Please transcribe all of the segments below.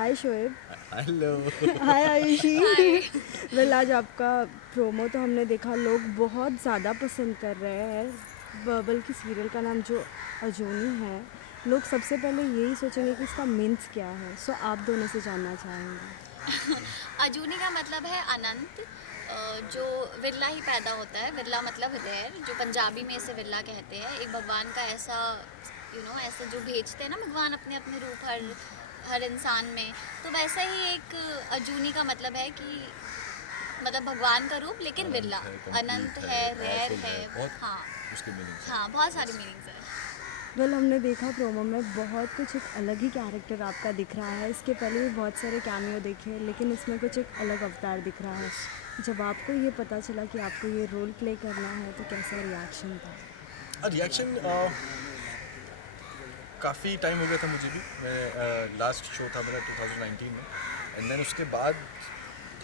हाय Shoaib. Hello. हाय आयुषी। हाय। Well आज आपका promo तो हमने देखा, लोग बहुत ज़्यादा पसंद कर रहे हैं। बल्कि सीरियल का नाम जो अजूनी है, लोग सबसे पहले यही सोचेंगे कि इसका मीन्स क्या है। सो आप दोनों से जानना चाहेंगे। अजूनी का मतलब है अनंत, जो विरला ही पैदा होता है। विरला मतलब रेयर, जो पंजाबी में इसे विरला कहते हैं। एक भगवान का ऐसा ऐसा जो भेजते हैं ना भगवान अपने अपने रूप हर इंसान में, तो वैसा ही एक अजूनी का मतलब है कि मतलब भगवान का रूप लेकिन अनंत विरला, है, complete अनंत है, है, रेयर powerful है। है, बहुत हाँ उसके मीनिंग्स हैं। हाँ, बहुत सारी मीनिंग्स है। वेल हमने देखा प्रोमो में बहुत कुछ एक अलग ही कैरेक्टर आपका दिख रहा है। इसके पहले भी बहुत सारे कैमियो देखे, लेकिन इसमें कुछ एक अलग अवतार दिख रहा है। जब आपको ये पता चला कि आपको ये रोल प्ले करना है, तो कैसा रिएक्शन था? रिएक्शन काफ़ी टाइम हो गया था मुझे भी। मैं लास्ट शो था मेरा 2019 में, एंड देन उसके बाद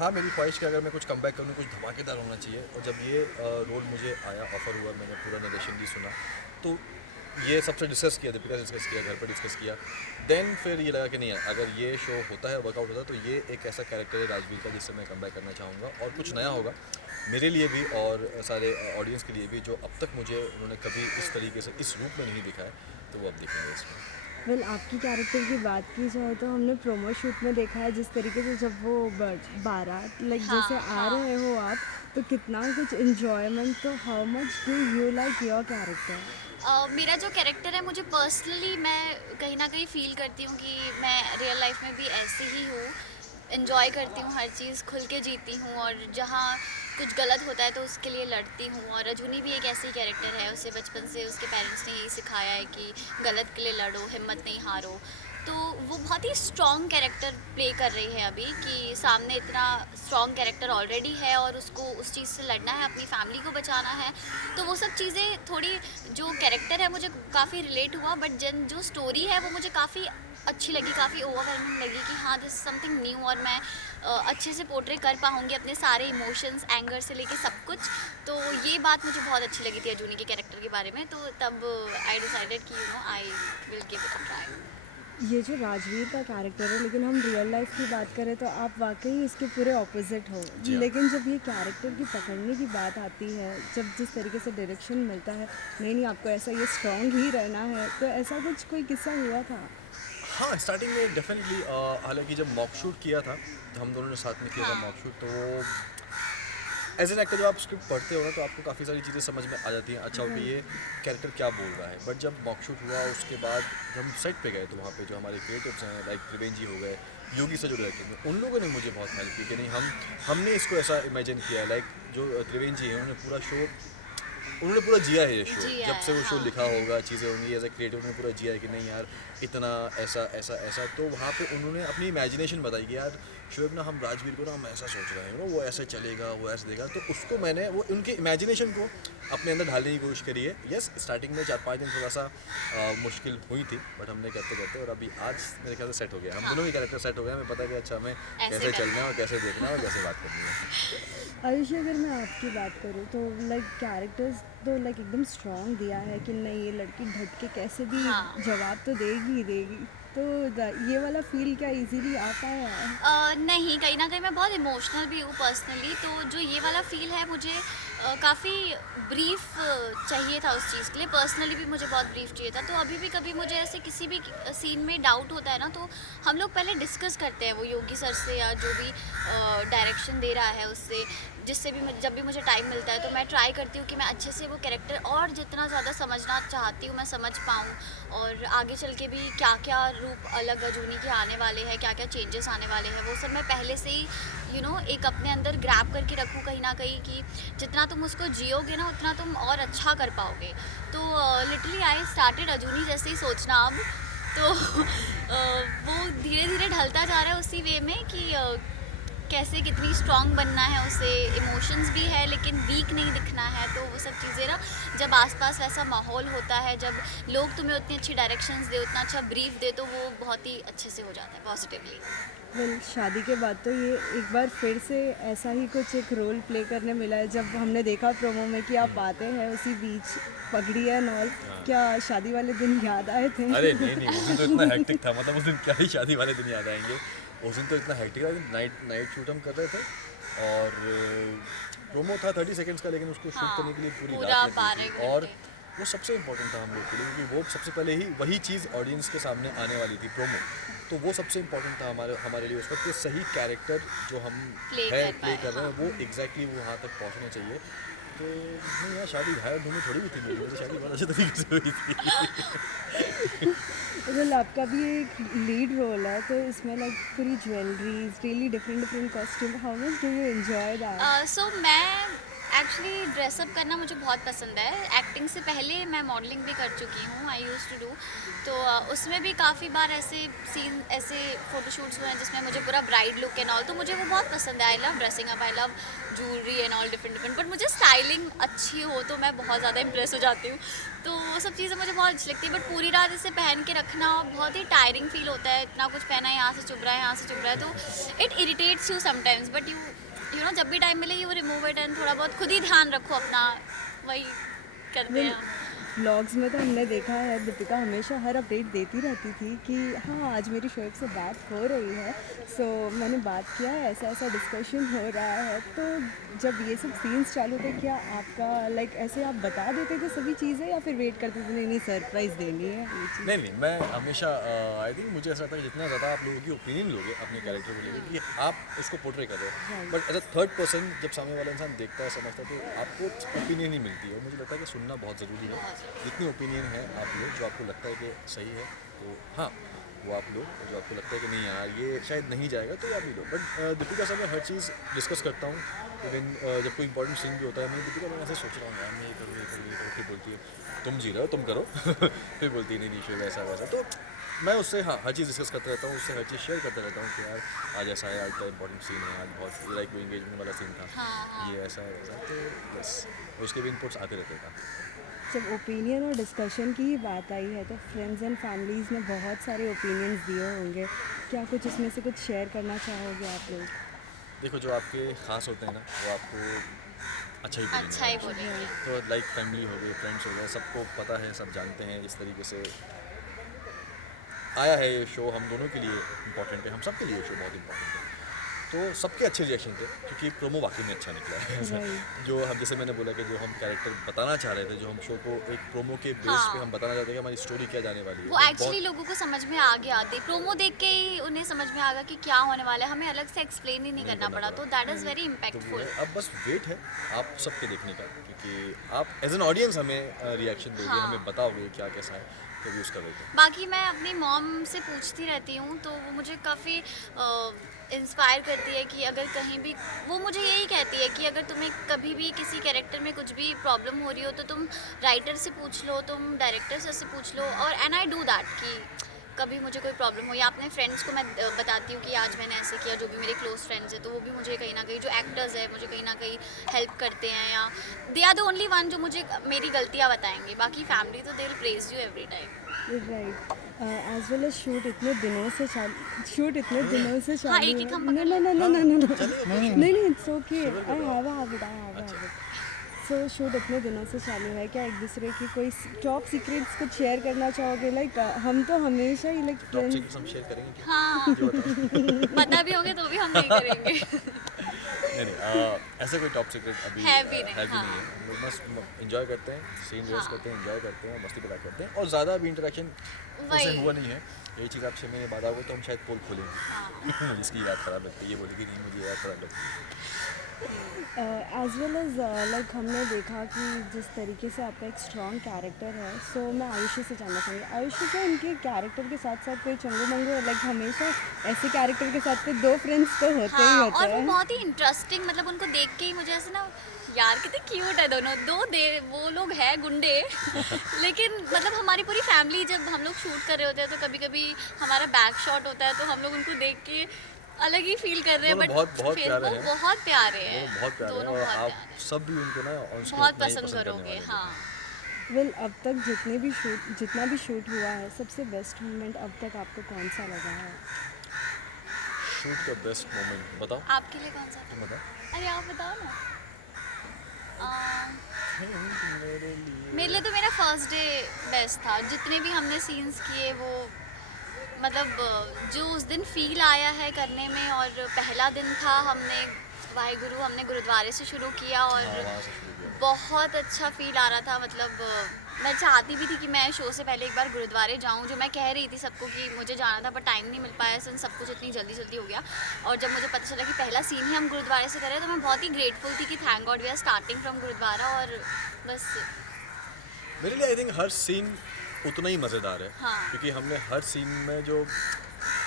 था मेरी ख्वाहिश कि अगर मैं कुछ कम बैक करूँ कुछ धमाकेदार होना चाहिए। और जब ये रोल मुझे आया, ऑफ़र हुआ, मैंने पूरा नरेशन भी सुना, तो ये सबसे डिस्कस किया, दीपिका से डिस्कस किया, घर पर डिस्कस किया। देन फिर ये लगा कि नहीं, अगर ये शो होता है, वर्कआउट होता है, तो ये एक ऐसा कैरेक्टर है राजवीर का जिससे मैं कम बैक करना चाहूँगा और कुछ नया होगा मेरे लिए भी और सारे ऑडियंस के लिए भी, जो अब तक मुझे उन्होंने कभी इस तरीके से इस रूप में नहीं दिखाया, तो वो अब दिखेंगे इसमें। वेल आपकी कैरेक्टर की बात की जाए तो हमने प्रोमो शूट में देखा है जिस तरीके से जब वो बारात हाँ जैसे आ हाँ। रहे हो आप, तो कितना कुछ इन्जॉयमेंट। तो how much do you like your character? मेरा जो कैरेक्टर है, मुझे पर्सनली मैं कहीं ना कहीं फील करती हूँ कि मैं रियल लाइफ में भी ऐसे ही हूँ। इन्जॉय करती हूँ, हर चीज़ खुल के जीती हूँ, और जहाँ कुछ गलत होता है तो उसके लिए लड़ती हूँ। और अजूनी भी एक ऐसी कैरेक्टर है, उसे बचपन से उसके पेरेंट्स ने यही सिखाया है कि गलत के लिए लड़ो, हिम्मत नहीं हारो। तो वो बहुत ही स्ट्रॉन्ग कैरेक्टर प्ले कर रही है अभी, कि सामने इतना स्ट्रॉन्ग कैरेक्टर ऑलरेडी है और उसको उस चीज़ से लड़ना है, अपनी फैमिली को बचाना है। तो वो सब चीज़ें थोड़ी, जो कैरेक्टर है मुझे काफ़ी रिलेट हुआ, बट जो स्टोरी है वो मुझे काफ़ी अच्छी लगी, काफ़ी ओवरवेलमिंग लगी कि हाँ, दिस समथिंग न्यू, और मैं अच्छे से पोर्ट्रे कर पाऊँगी अपने सारे इमोशंस, एंगर से लेके सब कुछ। तो ये बात मुझे बहुत अच्छी लगी थी अजूनी के कैरेक्टर के बारे में। तो तब आई डिसाइडेड कि I will give it a try. ये जो राजवीर का कैरेक्टर है, लेकिन हम रियल लाइफ की बात करें तो आप वाकई इसके पूरे ऑपोजिट हो। जी हाँ। लेकिन जब ये कैरेक्टर की पकड़ने की बात आती है, जब जिस तरीके से डायरेक्शन मिलता है, नहीं नहीं आपको ऐसा ये स्ट्रॉन्ग ही रहना है, तो ऐसा कुछ कोई किस्सा हुआ था? हाँ, स्टार्टिंग में डेफिनेटली, हालांकि जब मॉक शूट किया था, तो हम दोनों ने साथ में किया था हाँ मॉक शूट, तो वो एज एन एक्टर जब आप स्क्रिप्ट पढ़ते हो ना, तो आपको काफ़ी सारी चीज़ें समझ में आ जाती हैं, अच्छा ओके ये कैरेक्टर क्या बोल रहा है। बट जब मॉक शूट हुआ, उसके बाद जब हम सेट पे गए, तो वहाँ पे जो हमारे क्रिएटिव्स हैं, लाइक त्रिवेंद्र जी हो गए, योगी से जो डायरेक्टर हैं, उन लोगों ने मुझे बहुत हेल्प की कि नहीं, हमने इसको ऐसा इमेजिन किया है। लाइक जो त्रिवेंद्र जी हैं, उन्होंने पूरा जिया है ये शो। जी जब से वो शो हाँ। लिखा होगा, चीज़ें होंगी, एज ए क्रिएटिव उन्होंने पूरा जिया है कि नहीं यार, इतना ऐसा ऐसा ऐसा। तो वहाँ पे उन्होंने अपनी इमेजिनेशन बताई कि यार शोएब ना, हम राजवीर को ना हम ऐसा सोच रहे हैं, वो ऐसे चलेगा, वो ऐसे देगा। तो उसको मैंने वो उनके इमेजिनेशन को अपने अंदर ढालने की कोशिश करी है। यस, स्टार्टिंग में 4-5 दिन थोड़ा सा मुश्किल हुई थी, बट हमने करते करते, और अभी आज मेरे ख्याल से सेट हो गया, हम हाँ, दोनों ही कैरेक्टर सेट हो गए। हमें पता है कि अच्छा हमें ऐसे कैसे करना चलना है है। और कैसे देखना है और कैसे बात करनी है। आयुषी, अगर मैं आपकी बात करूँ तो लाइक कैरेक्टर्स तो लाइक एकदम स्ट्रॉन्ग दिया है कि नहीं, ये लड़की ढट के कैसे भी हाँ। जवाब तो देगी ही देगी। तो ये वाला फील क्या इजीली आ पाया है? नहीं, कहीं न कहीं मैं बहुत इमोशनल भी हूँ पर्सनली, तो जो ये वाला फ़ील है मुझे काफ़ी ब्रीफ़ चाहिए था उस चीज़ के लिए। पर्सनली भी मुझे बहुत ब्रीफ़ चाहिए था। तो अभी भी कभी मुझे ऐसे किसी भी सीन में डाउट होता है ना, तो हम लोग पहले डिस्कस करते हैं वो योगी सर से, या जो भी डायरेक्शन दे रहा है उससे। जिससे भी जब भी मुझे टाइम मिलता है, तो मैं ट्राई करती हूँ कि मैं अच्छे से वो कैरेक्टर और जितना ज़्यादा समझना चाहती हूँ मैं समझ पाऊँ, और आगे चल के भी क्या-क्या रूप अलग अजूनी के आने वाले हैं, क्या-क्या चेंजेस आने वाले हैं, वो सब मैं पहले से ही एक अपने अंदर ग्रैब करके रखूँ कहीं न कहीं, कि जितना तुम उसको जियोगे ना, उतना तुम और अच्छा कर पाओगे। तो लिटरली आई स्टार्टेड अजूनी जैसे ही सोचना अब, तो वो धीरे-धीरे ढलता जा रहा है उसी वे में कि कैसे कितनी स्ट्रॉन्ग बनना है उसे, इमोशंस भी है लेकिन वीक नहीं दिखना है। तो वो सब चीज़ें ना, जब आसपास वैसा माहौल होता है, जब लोग तुम्हें उतनी अच्छी डायरेक्शंस दे, उतना अच्छा ब्रीफ दे, तो वो बहुत ही अच्छे से हो जाता है पॉजिटिवली। वेल शादी के बाद तो ये एक बार फिर से ऐसा ही कुछ एक रोल प्ले करने मिला है। जब हमने देखा प्रोमो में कि आप आते हैं उसी बीच, पगड़ी एंड ऑल, क्या शादी वाले दिन याद आए थे? अरे नहीं नहीं, उस दिन तो इतना हेक्टिक था, मतलब उस दिन क्या ही शादी वाले दिन याद आएंगे। उस दिन तो इतना हेक्टिक था, नाइट नाइट शूट हम कर रहे थे और प्रोमो था 30 सेकंड्स का, लेकिन उसको शूट हाँ, करने के लिए पूरी पूरा रात लग 12 गई थी। घंटे। और वो सबसे इम्पोर्टेंट था हम लोग के लिए, क्योंकि वो सबसे पहले ही वही चीज़ ऑडियंस के सामने आने वाली थी, प्रोमो। तो वो सबसे इम्पोर्टेंट था हमारे लिए उस वक्त, कि सही कैरेक्टर जो हम Play है कर प्ले पाए, कर रहे हैं हाँ। वो एग्जैक्टली वो वहाँ तक पहुँचना चाहिए। तो नहीं यार, शादी भाई बहन में थोड़ी भी थी मेरी, मेरी शादी बहुत अच्छे तरीके से हुई थी। वेल आपका भी एक लीड रोल है, तो इसमें लाइक पूरी jewelleries, really different different costume, how much do you enjoy that? So मैं एक्चुअली ड्रेसअप करना मुझे बहुत पसंद है। एक्टिंग से पहले मैं मॉडलिंग भी कर चुकी हूँ, आई यूज़ टू डू। तो उसमें भी काफ़ी बार ऐसे सीन, ऐसे फ़ोटोशूट्स हुए हैं जिसमें मुझे पूरा ब्राइड लुक एंड ऑल, तो मुझे वो बहुत पसंद है। I love dressing up, I love jewellery and all different different, but मुझे स्टाइलिंग अच्छी हो तो मैं बहुत ज़्यादा इम्प्रेस हो जाती हूँ। तो वो सब चीज़ें मुझे बहुत अच्छी लगती है, बट पूरी रात इसे पहन के रखना बहुत ही टायरिंग फील होता है। इतना कुछ पहना है, यहाँ से चुभ रहा है, यहाँ से चुभ रहा है, तो it irritates you sometimes, but you know जब भी टाइम मिले यू रिमूव इट एंड थोड़ा बहुत खुद ही ध्यान रखो अपना, वही करते हैं हम। व्लॉग्स में तो हमने देखा है दीपिका हमेशा हर अपडेट देती रहती थी कि हाँ आज मेरी शोएब से बात हो रही है, सो मैंने बात किया है, ऐसा ऐसा डिस्कशन हो रहा है। तो जब ये सब सीन्स चालू थे, क्या आपका लाइक ऐसे आप बता देते थे सभी चीज़ें, या फिर वेट करते थे नहीं सरप्राइज़ देनी है ये चीज़? नहीं, मैं हमेशा आई थिंक मुझे ऐसा लगता है कि जितना ज़्यादा आप लोगों की ओपिनियन लोगे अपने कैरेक्टर को लेकर, कि आप उसको पोर्ट्रे कर रहे हो, but as a third person जब सामने वाला इंसान देखता है, समझता है, तो आपको ओपिनियन ही मिलती है। और मुझे लगता है कि सुनना बहुत ज़रूरी है। जितनी ओपिनियन है आप लोग, जो आपको लगता है कि सही है, तो हाँ वो आप लो, और जो आपको लगता है कि नहीं यार ये शायद नहीं जाएगा, तो आप भी लो। बट दीपिका से मैं हर चीज़ डिस्कस करता हूँ। इवन जब कोई इंपॉर्टेंट सीन भी होता है, मैं दीपिका मैं ऐसे सोच रहा हूँ यार, मैं ये करूँ ये करूँ ये करूँ, फिर बोलती है तुम जी रहे हो तुम करो फिर बोलती है नहीं नहीं शेर वैसा वैसा। तो मैं उससे हाँ हर चीज़ डिस्कस करता रहता हूँ, उससे हर चीज़ शेयर करता रहता हूँ कि यार आज ऐसा है, आज का इंपॉर्टेंट सीन है, आज बहुत लाइक वो इंगेजमेंट वाला सीन था, हाँ, हाँ। ये ऐसा है वैसा। तो बस उसके भी इनपुट्स आते रहते हैं। जब ओपिनियन और डिस्कशन की ही बात आई है, तो फ्रेंड्स एंड फैमिलीज़ ने बहुत सारे ओपिनियंस दिए होंगे, क्या कुछ इसमें से कुछ शेयर करना चाहोगे आप लोग? देखो जो आपके ख़ास होते हैं ना, वो आपको अच्छा ही बोलेंगे। अच्छा ही बोलेंगे। तो लाइक फैमिली हो गए, फ्रेंड्स हो गए, सबको पता है, सब जानते हैं जिस तरीके से आया है ये शो, हम दोनों के लिए इम्पोर्टेंट है, हम सब के लिए शो बहुत इम्पोर्टेंट है। तो सबके अच्छे रिएक्शन थे, क्योंकि प्रोमो वाकई में अच्छा निकला है। Right. जो हम, जैसे मैंने बोला कि जो हम कैरेक्टर बताना चाह रहे थे, जो हम शो को एक प्रोमो के बेस हाँ। पे हम बताना चाहते हैं कि हमारी स्टोरी क्या जाने वाली है, वो एक्चुअली लोगों को समझ में आ गया, प्रोमो देख के ही उन्हें समझ में आ गया कि क्या होने वाला है, हमें अलग से एक्सप्लेन ही नहीं करना पड़ा, तो दैट इज़ वेरी तो वो इम्पैक्टफुल। है। अब बस वेट है आप सबके देखने का, क्योंकि आप एज एन ऑडियंस हमें रिएक्शन दोगे, हाँ। हमें बताओगे क्या कैसा है, तो भी उसका वेट है। बाकी मैं अपनी मॉम से पूछती रहती हूँ, तो वो मुझे काफ़ी इंस्पायर करती है कि अगर कहीं भी, वो मुझे यही कहती है कि अगर तुम्हें कभी भी किसी कैरेक्टर में कुछ भी प्रॉब्लम हो रही हो, तो तुम राइटर से पूछ लो, तुम डायरेक्टर से पूछ लो, और एंड आई डू दैट कि कभी मुझे कोई प्रॉब्लम हो, या अपने फ्रेंड्स को मैं बताती हूँ कि आज मैंने ऐसे किया, जो भी मेरे क्लोज फ्रेंड्स हैं, तो वो भी मुझे कहीं ना कहीं, जो एक्टर्स हैं, मुझे कहीं ना कहीं हेल्प करते हैं, या they are the only one जो मुझे मेरी गलतियाँ बताएंगे। बाकी फैमिली तो they will praise you every time. Right, as well as shoot इतने दिनों से चालू हाँ, एक-एक हम नो पकड़ no no no no no चलेगा, नहीं नहीं, it's okay, I have a habit. So shoot इतने दिनों से चालू है, क्या एक दूसरे की कोई टॉप सीक्रेट्स कुछ शेयर करना चाहोगे? लाइक हम तो हमेशा ही लाइक टॉप फ्रेंड्स। सीक्रेट्स हम शेयर करेंगे क्या? हाँ, जो बताओ। पता भी होंगे तो भी हम नहीं करेंगे। नहीं ऐसा कोई टॉप सीक्रेट अभी है भी नहीं, है भी हाँ। नहीं है। हम लोग बस इंजॉय करते हैं, सीन रोज हाँ। करते हैं, इंजॉय करते हैं, मस्ती मजाक करते हैं, और ज़्यादा अभी इंटरेक्शन वही। उससे हुआ नहीं है। यही चीज़ आप 6 महीने बाद आओगे तो हम शायद पोल खोलेंगे। हाँ। जिसकी याद ख़राब लगती है, ये बोलेगी नहीं मुझे याद ख़राब लगती है। एज वेल एज लाइक हमने देखा कि जिस तरीके से आपका एक स्ट्रॉन्ग कैरेक्टर है, सो मैं आयुषी से जानना चाहूँगी, आयुषी को इनके कैरेक्टर के साथ साथ कोई चंगू मंगू, लाइक हमेशा ऐसे कैरेक्टर के साथ तो दो फ्रेंड्स तो होते ही हाँ, होते और वो हैं। बहुत ही इंटरेस्टिंग, मतलब उनको देख के ही मुझे ऐसे ना, यार कितने क्यूट है दोनों, वो लोग हैं गुंडे लेकिन मतलब हमारी पूरी फैमिली, जब हम लोग शूट कर रहे होते हैं तो कभी कभी हमारा बैक शॉट होता है, तो हम लोग उनको देख के अलग ही फील कर रहे हैं, दोनों बट बहुत फिर प्यारे वो हैं। बहुत प्यारे दोनों हैं, बहुत प्यारे हैं, दोनों और बहुत आप प्यारे हैं। सब भी उनको ना ऑन स्क्रीन बहुत उतना ही पसंद करने करोगे, वाले हैं। हाँ। वेल अब तक जितना भी शूट हुआ है, सबसे बेस्ट मोमेंट अब तक आपको कौन सा लगा है? शूट का बेस्ट मोमेंट बताओ, आपके लिए कौन सा था? तुम बताओ। अरे आप बताओ ना। मेरे लिए मेरे लिए तो मेरा फर्स्ट डे बेस्ट था, जितने भी हमने सीन्स किए वो मतलब जो उस दिन फील आया है करने में, और पहला दिन था, हमने गुरुद्वारे से शुरू किया और हाँ, वहाँ से शुरू किया। बहुत अच्छा फील आ रहा था। मतलब मैं चाहती भी थी कि मैं शो से पहले एक बार गुरुद्वारे जाऊं, जो मैं कह रही थी सबको कि मुझे जाना था, पर टाइम नहीं मिल पाया, सिंस सब कुछ इतनी जल्दी जल्दी हो गया। और जब मुझे पता चला कि पहला सीन ही हम गुरुद्वारे से करें, तो मैं बहुत ही ग्रेटफुल थी कि thank God we are starting from gurdwara. और बस मेरे लिए आई थिंक हर सीन उतना ही मज़ेदार है, हाँ। क्योंकि हमने हर सीन में जो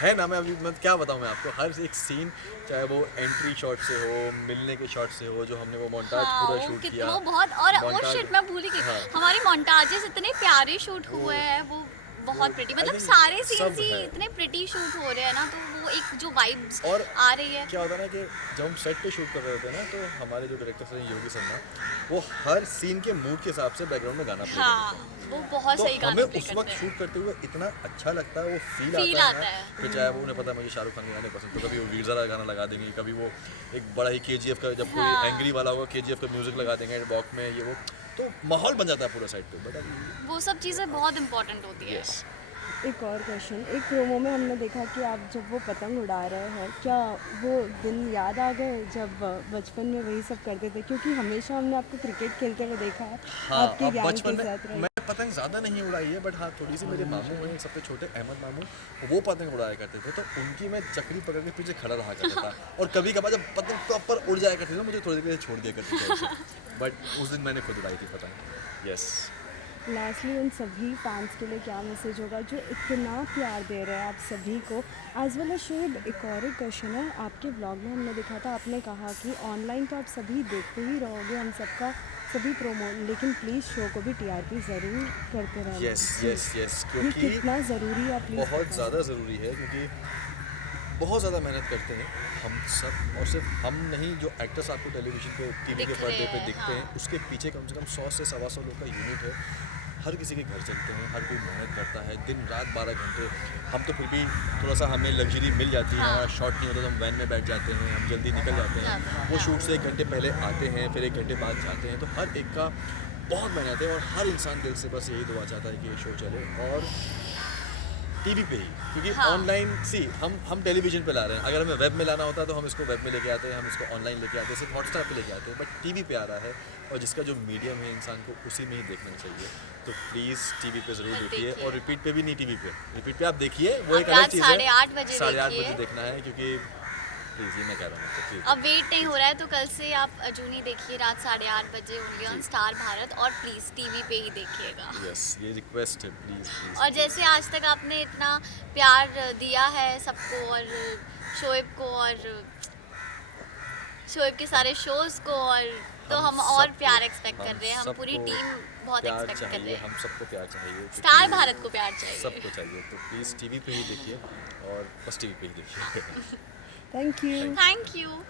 है ना, मैं अभी मैं क्या बताऊँ मैं आपको, हर एक सीन, चाहे वो एंट्री शॉट से हो, मिलने के शॉट से हो, जो हमने वो मोन्टाज हाँ, पूरा वो शूट कितना किया, वो बहुत, और montage- शिट मैं भूल ही गई, हाँ। हमारी मोन्टाजेस इतने प्यारे शूट हुए हैं, वो बहुत प्रिटी, मतलब सारे सीन्स ही इतने प्रिटी शूट हो रहे हैं ना, तो वो एक जो वाइब्स और आ रही है। क्या होता है ना कि जब हम सेट पे शूट कर रहे होते हैं ना, तो हमारे जो डायरेक्टर हैं योगी शर्मा, वो हर सीन के मूड के हिसाब से बैकग्राउंड में गाना प्ले हाँ, करते हैं। वो बहुत तो सही गाना हमें प्ले उस करते वक्त हैं। शूट करते हुए इतना अच्छा लगता है, वो फील Feel आता आता है है। ना, कि चाहे वो उन्हें पता है मुझे शाहरुख खान के गाने पसंद, तो कभी वो वीर ज़ारा गाना लगा देंगे, कभी वो एक बड़ा ही KGF का, जब कोई हाँ। एंग्री वाला होगा KGF का म्यूजिक लगा देंगे वॉक में, ये वो, तो माहौल बन जाता है पूरा साइड पे। बट वो सब चीज़ें बहुत इंपॉर्टेंट होती है। यस, एक और क्वेश्चन, एक प्रोमो में हमने देखा कि आप जब वो पतंग उड़ा रहे हैं, क्या वो दिन याद आ गए जब बचपन में वही सब करते थे? क्योंकि हमेशा हमने आपको क्रिकेट खेलते हुए देखा है, हाँ, आपके अब गैंग बचपन के में साथ रहे। मैं पतंग ज़्यादा नहीं उड़ाई है, बट हाँ थोड़ी सी मेरे मामू हैं सबसे छोटे, अहमद मामू, वो पतंग उड़ाया करते थे, तो उनकी मैं चक्री पकड़ के पीछे खड़ा रहा करता था, और कभी कभार जब पतंग प्रॉपर उड़ जाया करती थी, मुझे थोड़ी देर के लिए छोड़ दिया करती थी, बट उस दिन मैंने खुद उड़ाई थी पतंग। यस, लास्टली उन सभी फैंस के लिए क्या मैसेज होगा जो इतना प्यार दे रहे हैं आप सभी को? एज वेल एज शोएब, एक और एक क्वेश्चन है, आपके ब्लॉग में हमने देखा था, आपने कहा कि ऑनलाइन तो आप सभी देखते ही रहोगे हम सबका सभी प्रोमो, लेकिन प्लीज़ शो को भी TRP ज़रूर करते रहना। यस, यस, यस, ये क्योंकि कितना ज़रूरी है, प्लीज़ बहुत ज़्यादा ज़रूरी है, क्योंकि बहुत ज़्यादा मेहनत करते हैं हम सब, और सिर्फ हम नहीं, जो एक्टर्स आपको टेलीविज़न पे, टीवी के दिख पर्दे रहे पे हैं, दिखते हैं, हाँ। उसके पीछे कम से कम 100 से 125 लोग का यूनिट है। हर किसी के घर चलते हैं, हर कोई मेहनत करता है दिन रात 12 घंटे। हम तो फिर भी थोड़ा सा हमें लग्जरी मिल जाती है, हाँ। हमारा शॉट नहीं होता तो हम वैन में बैठ जाते हैं, हम जल्दी निकल जाते हैं, वो शूट से 1 घंटे पहले आते हैं, फिर 1 घंटे बाद जाते हैं, तो हर एक का बहुत मेहनत है, और हर इंसान दिल से बस यही दुआ चाहता है कि ये शो चले, और टीवी पे ही, क्योंकि हाँ। ऑनलाइन हम टेलीविजन पे ला रहे हैं, अगर हमें वेब में लाना होता तो हम इसको वेब में लेके आते हैं, हम इसको ऑनलाइन लेके आते हैं, सिर्फ हॉटस्टार पे लेके आते हैं, बट टीवी पे आ रहा है, और जिसका जो मीडियम है इंसान को उसी में ही देखना चाहिए, तो प्लीज़ टीवी पे ज़रूर देखिए, देखिए। और रिपीट पे भी नहीं, टीवी पे रिपीट पे आप देखिए, वो अब एक अलग रात चीज़ है, 8:30 बजे 8:30 देखिए। बजे देखना है, क्योंकि प्लीज़ ये मैं कह रहा हूँ, तो प्लीज़ अब वेट नहीं हो रहा है, तो कल से आप अजूनी देखिए रात 8:30 बजे ओनली ऑन स्टार भारत, और प्लीज़ टीवी पे ही देखिएगा। यस, ये रिक्वेस्ट है, प्लीज़ प्लीज़। और जैसे आज तक आपने इतना प्यार दिया है सबको, और शोएब को, और शोएब के सारे शोज़ को, और तो हम और सबको- प्यार एक्सपेक्ट कर रहे हैं, हम पूरी सबको टीम बहुत प्यार एक्सपेक्ट कर रहे चाहिए, हैं। हम सबको प्यार चाहिए, क्योंकि स्टार भारत को प्यार चाहिए। सबको चाहिए, तो प्लीज़ टीवी पे ही देखिए, और बस टीवी पे ही देखिए। Thank you. Thank you.